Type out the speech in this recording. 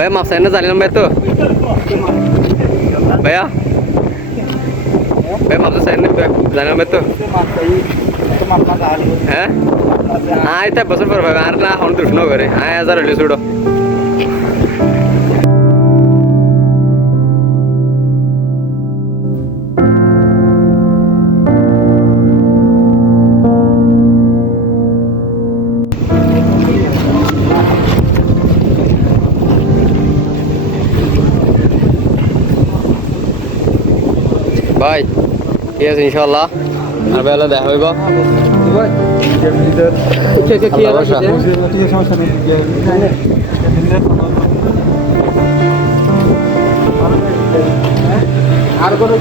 ভাই মাপ সাইন না জানিলাম ভাই তো ভাইয়া ভাই মাপ সাইন জানিলাম ভাই তো হ্যাঁ ಆಯ್ತಾ ಬಸ್ ಬರ್ಬೇಕು ಆರ್ನ ಅವ್ನು ದುಡ್ಡು ಹೋಗ್ರಿ ಆಯ್ ಹಜಾರ್ ಹೇಳಿ ಸುಡು বাই ঠিক আছে ইনশাল্লাহ আর বেলা দেখা হইব। আর কোনো